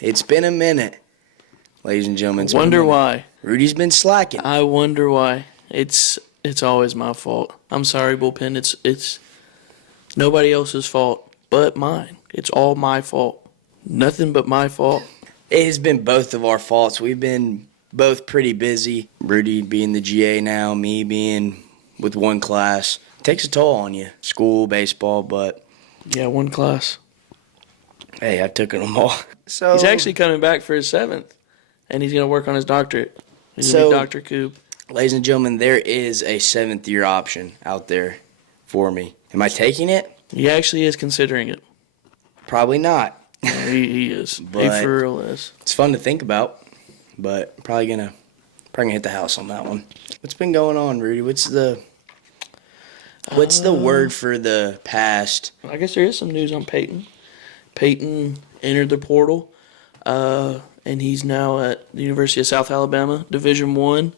It's been a minute, ladies and gentlemen. Wonder why. Rudy's been slacking. I wonder why. It's always my fault. I'm sorry, bullpen. It's nobody else's fault but mine. It's all my fault. Nothing but my fault. It has been both of our faults. We've been both pretty busy. Rudy being the GA now, me being with one class. It takes a toll on you. School, baseball, but Yeah, one class. hey, I've taken them all. So He's actually coming back for his 7th, and he's going to work on his doctorate. He's going to be Dr. Koob. Ladies and gentlemen, there is a 7th-year option out there for me. Am I taking it? He actually is considering it. Probably not. Yeah, he is. But He for real is. It's fun to think about, but probably gonna hit the house on that one. What's been going on, Rudy? What's the word for the past? I guess there is some news on Peyton. Peyton entered the portal, and he's now at the University of South Alabama, Division I.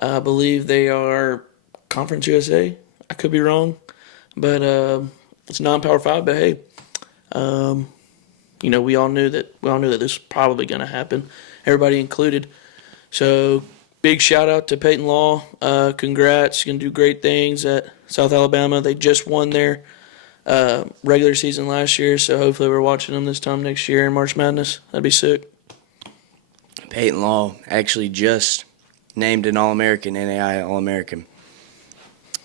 I believe they are Conference USA. I could be wrong, but it's non-Power 5. But hey, we all knew that this was probably going to happen. Everybody included. So big shout out to Peyton Law. Congrats, you're going to do great things at South Alabama. They just won their regular season last year, so hopefully we're watching them this time next year in March Madness. That'd be sick. Peyton Law actually just named an All-American, NAI All-American.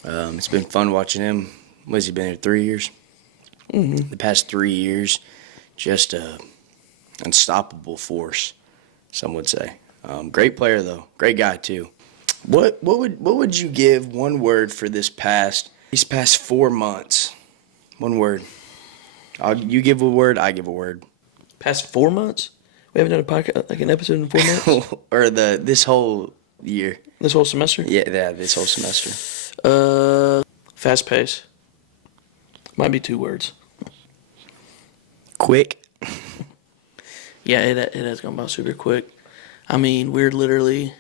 It's been fun watching him. What has he been here, 3 years? Mm-hmm. The past 3 years, just a unstoppable force, some would say. Great player, though. Great guy, too. What would you give one word for these past 4 months? One word. You give a word, I give a word. Past 4 months? We haven't done a podcast, like an episode in 4 months? Or this whole year. This whole semester? Yeah, this whole semester. Fast pace. Might be 2 words. Quick. Yeah, it has gone by super quick. I mean, we're literally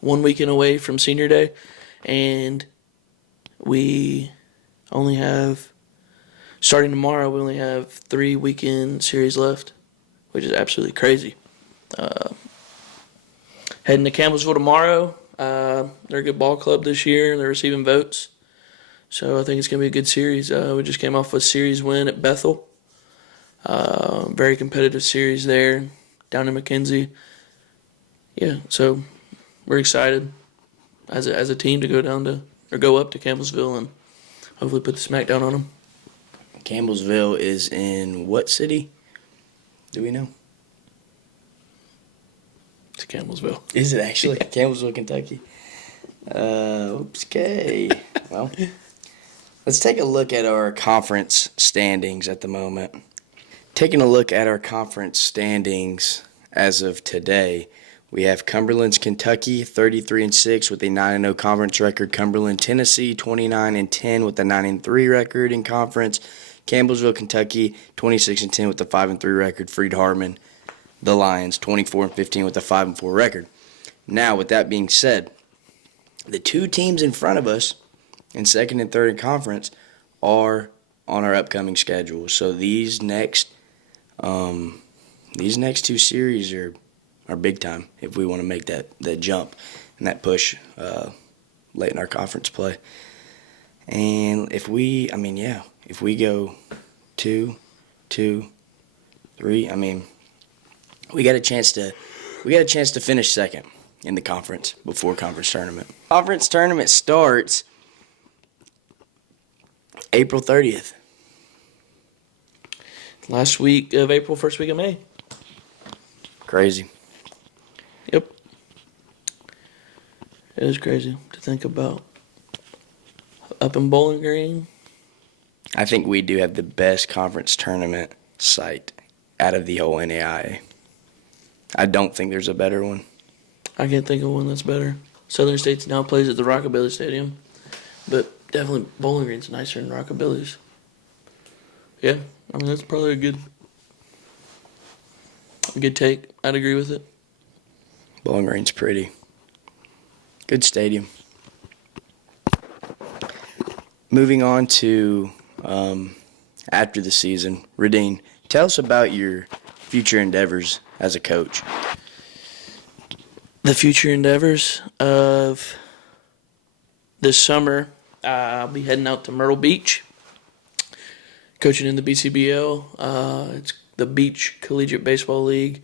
1 weekend away from senior day, and we only have, starting tomorrow, we only have 3 weekend series left, which is absolutely crazy. Heading to Campbellsville tomorrow. They're a good ball club this year. They're receiving votes. So I think it's going to be a good series. We just came off a series win at Bethel. Very competitive series there down in McKenzie. Yeah, so we're excited as a team to go up to Campbellsville and hopefully put the smack down on them. Campbellsville is in what city? Do we know? To Campbellsville. Is it actually Campbellsville, Kentucky? Okay. Well, let's take a look at our conference standings at the moment. Taking a look at our conference standings as of today, we have Cumberland's Kentucky 33-6 with a 9-0 conference record. Cumberland, Tennessee 29-10 with a 9-3 record in conference. Campbellsville, Kentucky 26-10 with a 5-3 record. Freed-Hardeman, the Lions 24-15 with a 5-4 record. Now, with that being said, the 2 teams in front of us in second and third in conference are on our upcoming schedule. So these next 2 series are big time if we want to make that jump and that push late in our conference play. And if we go 2, 3, we got a chance to finish second in the conference before conference tournament. Conference tournament starts April 30th. Last week of April, first week of May. Crazy. Yep. It is crazy to think about. Up in Bowling Green. I think we do have the best conference tournament site out of the whole NAIA. I don't think there's a better one. I can't think of one that's better. Southern States now plays at the Rockabilly Stadium, but definitely Bowling Green's nicer than Rockabilly's. Yeah, that's probably a good take. I'd agree with it. Bowling Green's pretty. Good stadium. Moving on to after the season, Rudy, tell us about your future endeavors as a coach? The future endeavors of this summer, I'll be heading out to Myrtle Beach, coaching in the BCBL. It's the Beach Collegiate Baseball League.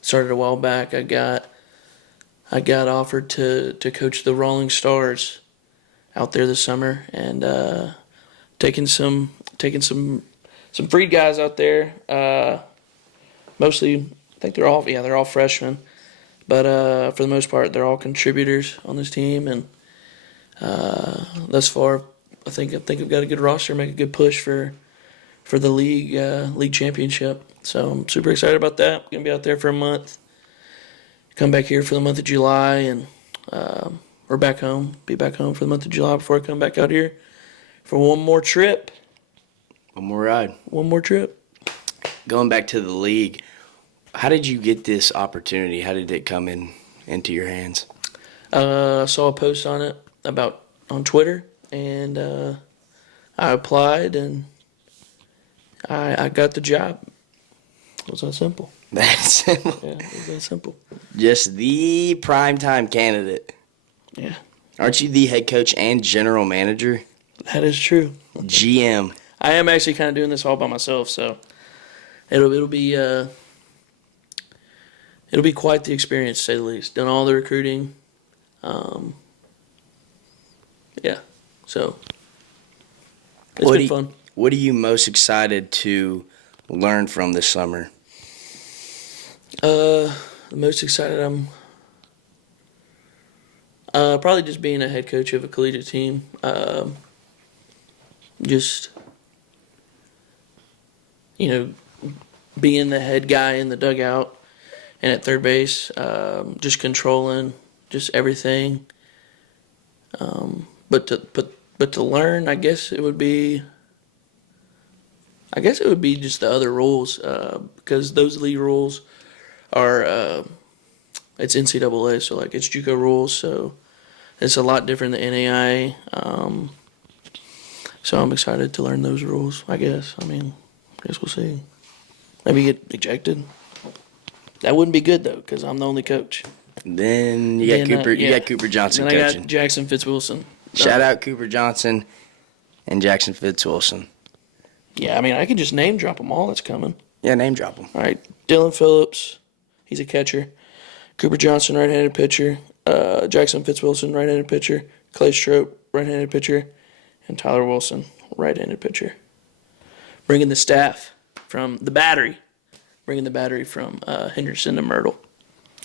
Started a while back. I got offered to coach the Rolling Stars out there this summer, and taking some freed guys out there. Mostly, I think they're all freshmen, but for the most part, they're all contributors on this team. And thus far, I think I've got a good roster, make a good push for the league championship. So I'm super excited about that. Gonna be out there for a month. Come back here for the month of July, and or back home. Be back home for the month of July before I come back out here for one more trip. One more ride. One more trip. Going back to the league, how did you get this opportunity? How did it come into your hands? I saw a post on it on Twitter, and I applied, and I got the job. It was that simple. That's simple. Yeah, it was that simple. Just the primetime candidate. Yeah. Aren't you the head coach and general manager? That is true. GM. I am actually kind of doing this all by myself, so it'll be quite the experience, to say the least. Done all the recruiting. Yeah. So it's been fun. What are you most excited to learn from this summer? The most excited I'm probably just being a head coach of a collegiate team. Just being the head guy in the dugout and at third base, just controlling just everything. But to learn, I guess it would be just the other rules, because those league rules are it's NCAA, so like it's JUCO rules, so it's a lot different than NAIA. So I'm excited to learn those rules. I guess we'll see. Maybe get ejected. That wouldn't be good though, because I'm the only coach. Then you got Cooper. You got Cooper Johnson then coaching. I got Jackson Fitzwilson. Shout out Cooper Johnson and Jackson Fitzwilson. Yeah, I can just name drop them all. That's coming. Yeah, name drop them. All right, Dylan Phillips, he's a catcher. Cooper Johnson, right-handed pitcher. Jackson Fitzwilson, right-handed pitcher. Clay Strope, right-handed pitcher. And Tyler Wilson, right-handed pitcher. Bringing the staff from the Battery. From Henderson to Myrtle.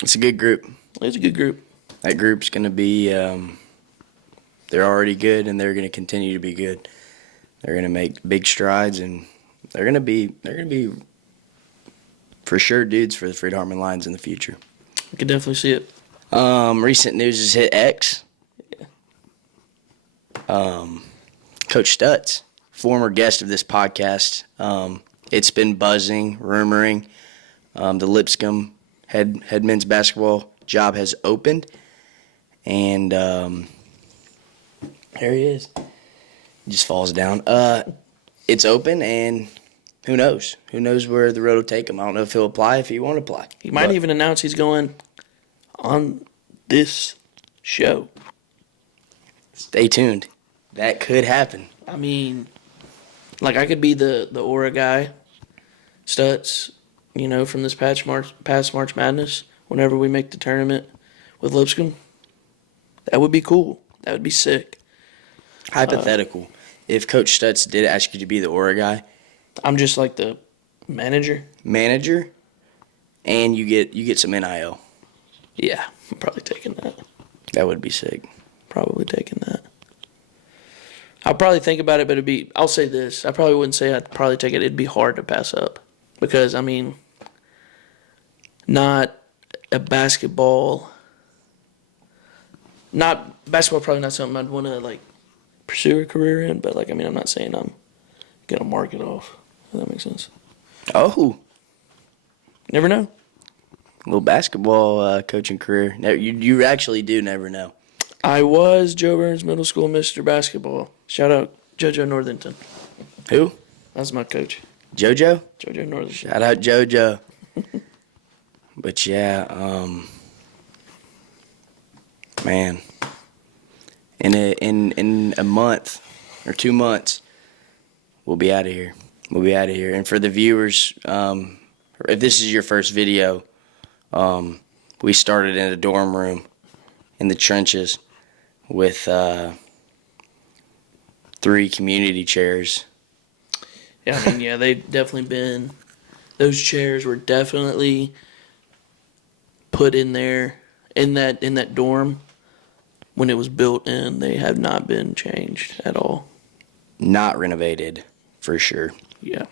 It's a good group. It's a good group. That group's going to be, they're already good, and they're going to continue to be good. They're going to make big strides, and they're going to be for sure dudes for the Fred Hartman Lions in the future. I can definitely see it. Recent news has hit X. Yeah. Coach Stutz, former guest of this podcast, it's been buzzing, rumoring. The Lipscomb head men's basketball job has opened, and there he is. He just falls down. It's open, and who knows? Who knows where the road will take him? I don't know if he'll apply, if he won't apply. He might even announce he's going on this show. Stay tuned. That could happen. I could be the aura guy, Stutz, from this past March Madness, whenever we make the tournament with Lipscomb. That would be cool. That would be sick. Hypothetical. If Coach Stutz did ask you to be the aura guy. I'm just like the manager. Manager, and you get some NIL. Yeah, I'm probably taking that. That would be sick. Probably taking that. I'll probably think about it, but I'll say this. I probably wouldn't say I'd probably take it. It'd be hard to pass up. Because, not a basketball. Probably not something I'd want to, pursue a career in. But, I'm not saying I'm going to mark it off. If that makes sense. Oh. Never know. A little basketball coaching career. You actually do never know. I was Joe Burns Middle School Mr. Basketball. Shout out JoJo Northington. Who? That's my coach. JoJo? JoJo Northern. Shout out JoJo. But yeah, man, in a month or 2 months, we'll be out of here. We'll be out of here. And for the viewers, if this is your first video, we started in a dorm room in the trenches with 3 community chairs. Yeah, I mean, yeah, they definitely been. Those chairs were definitely put in there in that dorm when it was built, and they have not been changed at all. Not renovated, for sure. Yeah.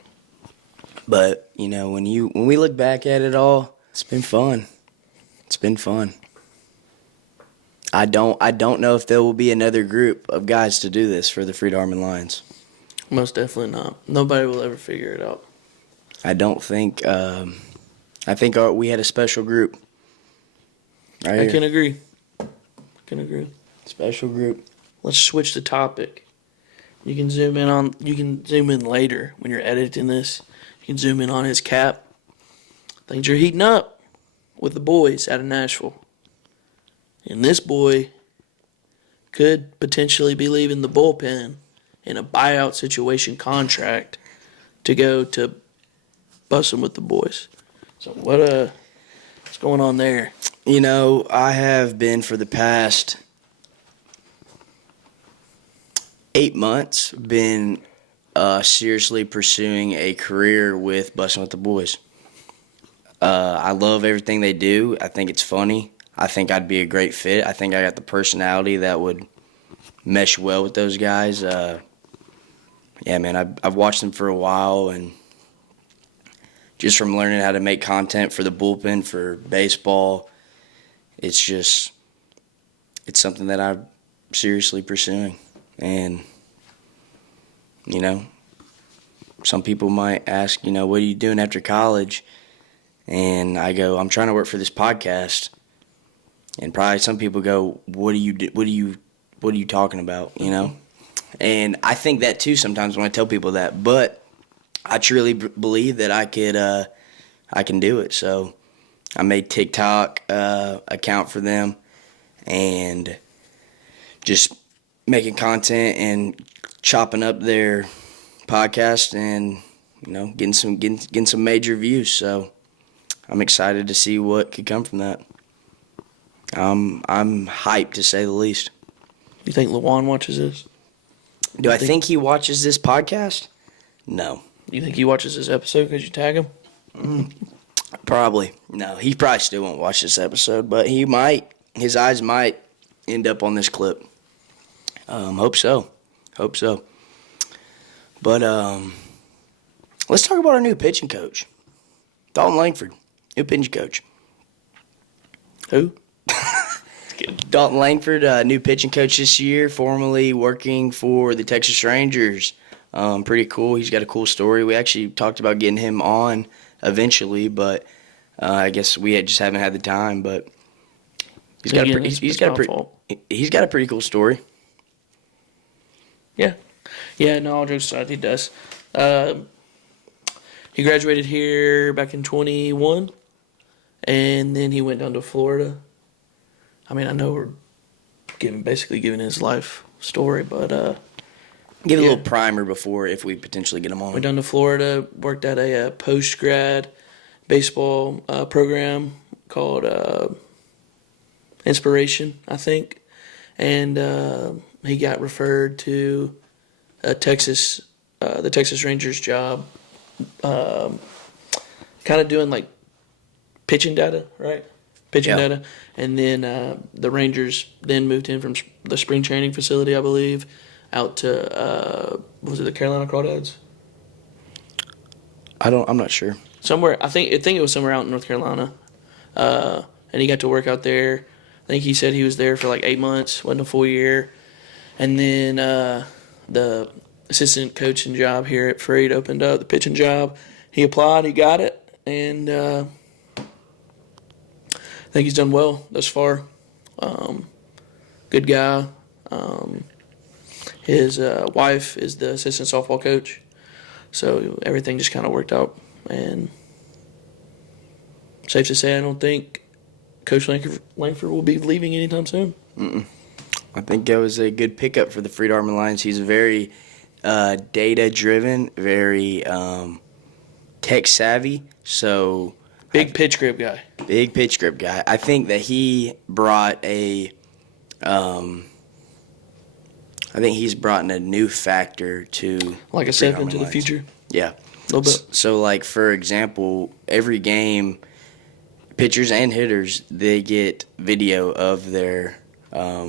But when we look back at it all, it's been fun. It's been fun. I don't know if there will be another group of guys to do this for the Freed Harmon Lions. Most definitely not. Nobody will ever figure it out. I don't think. I think we had a special group. Right I here. can agree. Special group. Let's switch the topic. You can zoom in later when you're editing this. You can zoom in on his cap. Things are heating up with the boys out of Nashville. And this boy could potentially be leaving the bullpen in a buyout situation contract to go to bussing with the boys. So what's going on there? I have been for the past 8 months been seriously pursuing a career with Bussin' with the Boys. I love everything they do. I think it's funny. I think I'd be a great fit. I think I got the personality that would mesh well with those guys. Yeah, man, I've watched them for a while, and just from learning how to make content for the bullpen for baseball, it's something that I'm seriously pursuing. And, some people might ask, what are you doing after college? And I go, I'm trying to work for this podcast. And probably some people go, what are you talking about, And I think that too sometimes when I tell people that, but I truly believe that I can do it. So I made TikTok account for them and just making content and chopping up their podcast and getting some major views. So I'm excited to see what could come from that. I'm hyped, to say the least. You think LaJuan watches this? Do I think he watches this podcast? No. You think he watches this episode because you tag him? Probably. No, he probably still won't watch this episode, but he might. His eyes might end up on this clip. Hope so. But let's talk about our new pitching coach, Dalton Langford, new pitching coach. Who? Dalton Langford, new pitching coach this year, formerly working for the Texas Rangers. Pretty cool. He's got a cool story. We actually talked about getting him on eventually, but I guess we just haven't had the time. But he's got a pretty cool story. Yeah. No, all jokes aside, he does. He graduated here back in 21, and then he went down to Florida. I mean, I know we're basically giving his life story, but give a little primer before if we potentially get him on. Went down to Florida, worked at a post-grad baseball program called Inspiration, I think, and he got referred to the Texas Rangers job, kind of doing like pitching data, right? Data, and then the Rangers then moved him from the spring training facility, I believe, out to was it the Carolina Crawdads? I'm not sure. Somewhere, I think it was somewhere out in North Carolina, and he got to work out there. I think he said he was there for like 8 months, wasn't a full year, and then the assistant coaching job here at Freed opened up, the pitching job. He applied, he got it, and I think he's done well thus far. Good guy. His wife is the assistant softball coach. So everything just kind of worked out. And safe to say, I don't think Coach Langford will be leaving anytime soon. I think it was a good pickup for the Freed Army Lions. He's very data-driven, very tech savvy. So Big pitch grip guy. big pitch grip guy. I think that he brought a. I think he's brought in a new factor to Like the a Freed step Army into the Lions. future. Yeah. A little bit. So, like, for example, every game, pitchers and hitters, they get video of their, Their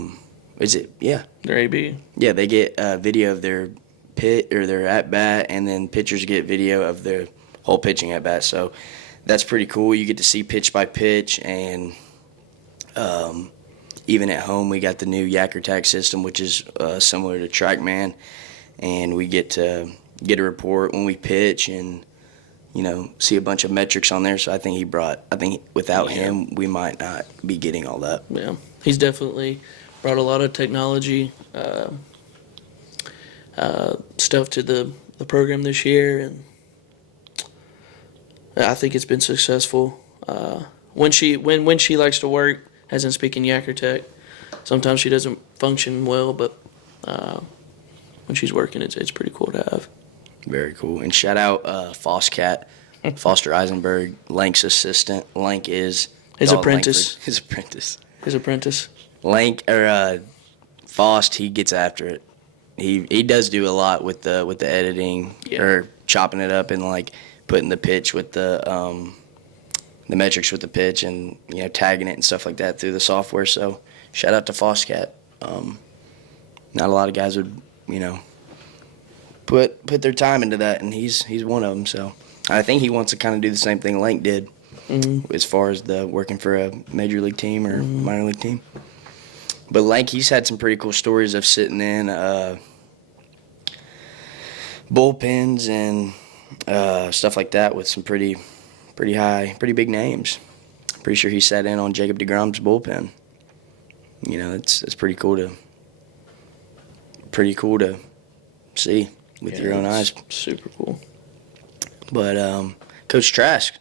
AB. Yeah, they get a video of their pit or their at-bat, and then pitchers get video of their whole pitching at-bat. So that's pretty cool. You get to see pitch by pitch, and even at home, we got the new Yacker Tag system, which is similar to TrackMan, and we get to get a report when we pitch and, see a bunch of metrics on there. So I think without him, we might not be getting all that. Yeah. He's definitely brought a lot of technology stuff to the program this year, and I think it's been successful. When she likes to work, as in speaking Yacker Tech, sometimes she doesn't function well, but when she's working, it's pretty cool to have. Very cool. And shout out Foscat, Foster Eisenberg, Lank's assistant. Lank is His Dalton apprentice. Langford. His apprentice. His apprentice. Lank Fost, he gets after it. He does do a lot with the editing or chopping it up and like putting the pitch with the metrics with the pitch and tagging it and stuff like that through the software. So shout out to Foscat. Not a lot of guys would put their time into that, and he's one of them. So I think he wants to kind of do the same thing Lank did, as far as the working for a major league team or minor league team. But Lank, he's had some pretty cool stories of sitting in bullpens and stuff like that with some pretty big names. Pretty sure he sat in on Jacob deGrom's bullpen. It's pretty cool to see with your own eyes. Super cool. But Coach Trask,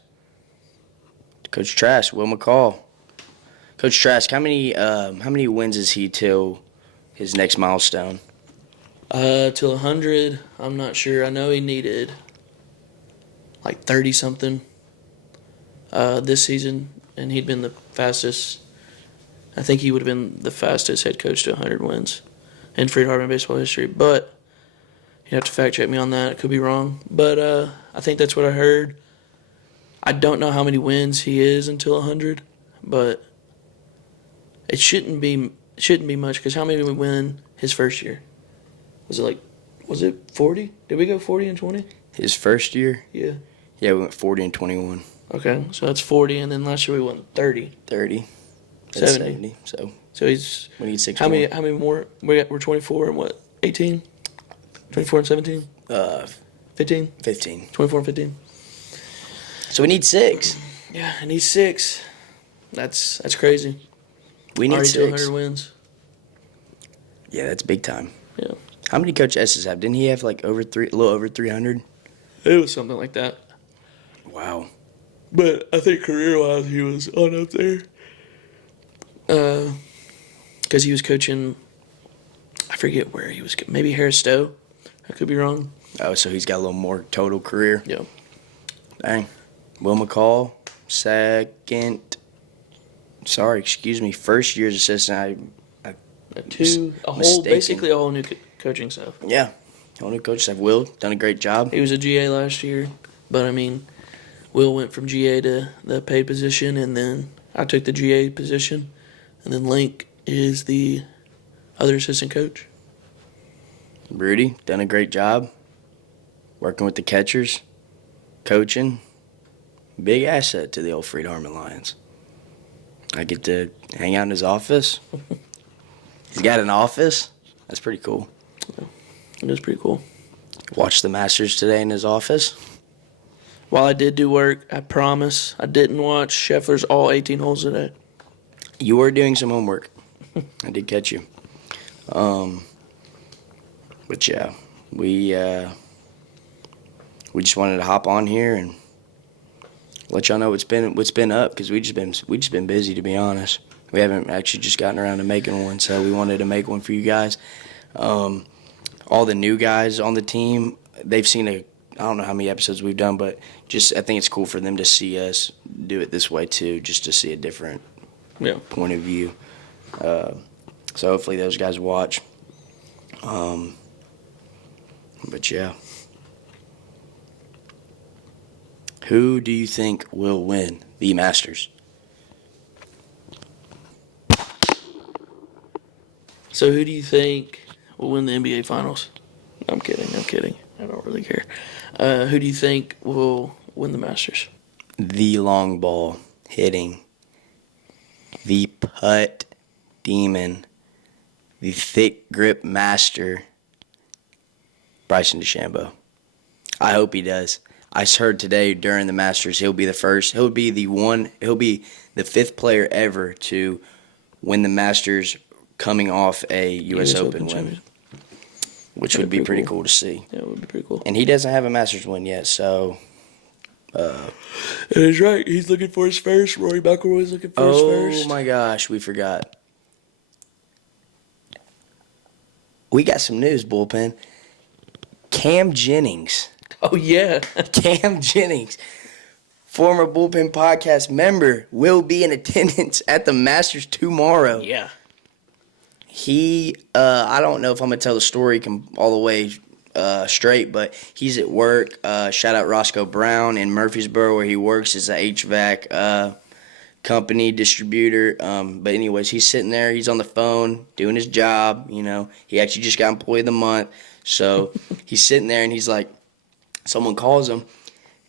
Will McCall. Coach Trask, how many wins is he till his next milestone? Till 100, I'm not sure. I know he needed like 30 something this season, and he'd been the fastest. I think he would have been the fastest head coach to 100 wins in Freed Hardeman baseball history. But you have to fact check me on that. It could be wrong, but I think that's what I heard. I don't know how many wins he is until 100, but it shouldn't be much, because how many did we win his first year? Was it 40? Did we go 40 and 20? His first year? Yeah. Yeah, we went 40 and 21. Okay, so that's 40, and then last year we won 30. 30. That's 70. So he's we need 6 how more. many more? We're 24 and what? 18? 24 and 17? 15? 15. 24 and 15. So we need 6. Yeah, and he's 6. That's crazy. We need Already 6. 100 wins. Yeah, that's big time. Yeah. How many Coach S's have? Didn't he have like a little over 300? It was something like that. Wow. But I think career-wise, he was on up there. Because he was coaching, I forget where he was. Maybe Harris Stowe. I could be wrong. Oh, so he's got a little more total career. Yeah. Dang. Will McCall, first year's assistant. Basically a whole new coaching staff. Yeah. Whole new coach staff. Will, done a great job. He was a GA last year, but I mean, Will went from GA to the paid position, and then I took the GA position, and then Link is the other assistant coach. Rudy, done a great job. Working with the catchers, coaching. Big asset to the old Freed Hardeman Lions. I get to hang out in his office. He's got an office. That's pretty cool. It was pretty cool. Watched the Masters today in his office. While I did do work, I promise I didn't watch Scheffler's all 18 holes today. You were doing some homework. I did catch you. But yeah, we we just wanted to hop on here and let y'all know what's been up, because we just been busy, to be honest. We haven't actually just gotten around to making one, so we wanted to make one for you guys. All the new guys on the team, they've seen I don't know how many episodes we've done, but just I think it's cool for them to see us do it this way too, just to see a different point of view. So hopefully those guys watch. But yeah. Who do you think will win the Masters? So who do you think will win the NBA Finals? I'm kidding. I don't really care. Who do you think will win the Masters? The long ball hitting, the putt demon, the thick grip master, Bryson DeChambeau. I hope he does. I heard today during the Masters he'll be the first. He'll be the fifth player ever to win the Masters coming off a U.S. Open win, which would be pretty cool to see. Yeah, it would be pretty cool. And he doesn't have a Masters win yet, so. That is right. He's looking for his first. Rory McIlroy's looking for his first. Oh my gosh, we forgot. We got some news, bullpen. Cam Jennings. Oh yeah, Cam Jennings, former bullpen podcast member, will be in attendance at the Masters tomorrow. yeah. He, I don't know if I'm going to tell the story all the way straight, but he's at work. Shout out Roscoe Brown in Murfreesboro, where he works as a HVAC company distributor. But anyways, he's sitting there. He's on the phone doing his job. You know, he actually just got Employee of the Month. So he's sitting there, and he's like, someone calls him,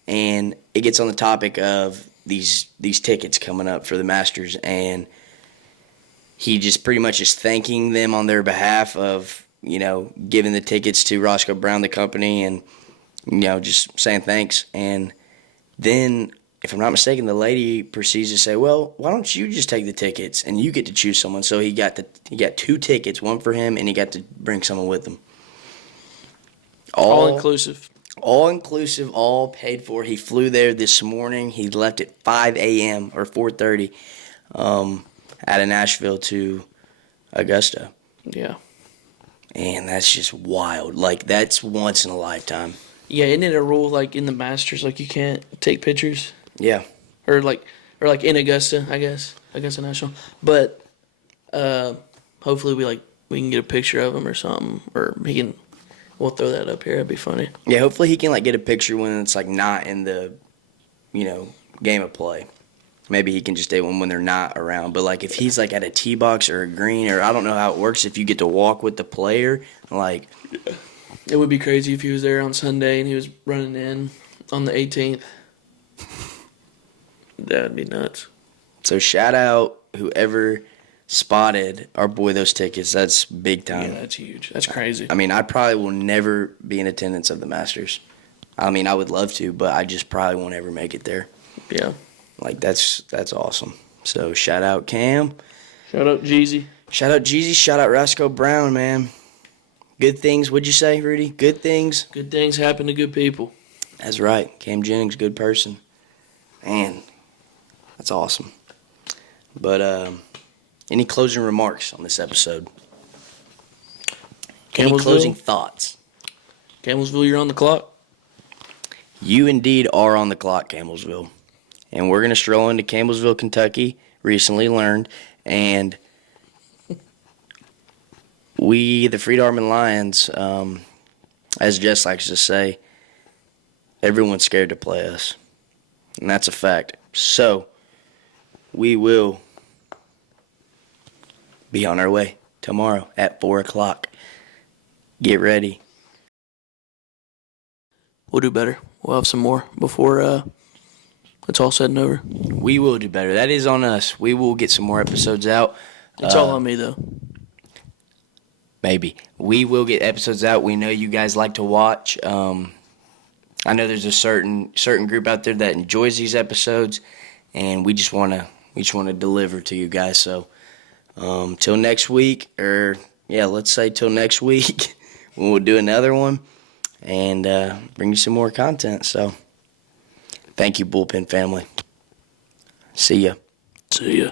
and it gets on the topic of these tickets coming up for the Masters, and he just pretty much is thanking them on their behalf of, you know, giving the tickets to Roscoe Brown, the company, and, you know, just saying thanks. And then, if I'm not mistaken, the lady proceeds to say, well, why don't you just take the tickets and you get to choose someone? So he got 2 tickets, one for him, and he got to bring someone with him. All inclusive. All inclusive, all paid for. He flew there this morning. He left at 5 a.m. or 4:30 out of Nashville to Augusta. Yeah. And that's just wild. Like, that's once in a lifetime. Yeah, isn't it a rule like in the Masters, like you can't take pictures? Yeah. Or like in Augusta, I guess National. But hopefully we can get a picture of him or something, or we'll throw that up here. That'd be funny. Yeah, hopefully he can like get a picture when it's like not in the, you know, game of play. Maybe he can just take one when they're not around. But like if he's like at a tee box or a green, or I don't know how it works, if you get to walk with the player, like. It would be crazy if he was there on Sunday and he was running in on the 18th. That'd be nuts. So shout out whoever spotted our boy those tickets. That's big time. Yeah, that's huge. That's crazy. I mean, I probably will never be in attendance of the Masters. I mean, I would love to, but I just probably won't ever make it there. Yeah. Like, that's awesome. So shout out Cam. Shout out Jeezy. Shout out Jeezy. Shout out Roscoe Brown, man. Good things, what'd you say, Rudy? Good things? Good things happen to good people. That's right. Cam Jennings, good person. Man, that's awesome. But any closing remarks on this episode? Any closing thoughts? Camelsville, you're on the clock. You indeed are on the clock, Camelsville. And we're going to stroll into Campbellsville, Kentucky, recently learned, and we, the Freed-Armin Lions, as Jess likes to say, everyone's scared to play us. And that's a fact. So, we will be on our way tomorrow at 4 o'clock. Get ready. We'll do better. We'll have some more before it's all said and over. We will do better. That is on us. We will get some more episodes out. It's all on me, though. Maybe. We will get episodes out. We know you guys like to watch. I know there's a certain group out there that enjoys these episodes, and we just want to deliver to you guys. So, till next week, let's say till next week, when we'll do another one. and bring you some more content. So thank you, Bullpen family. See ya. See ya.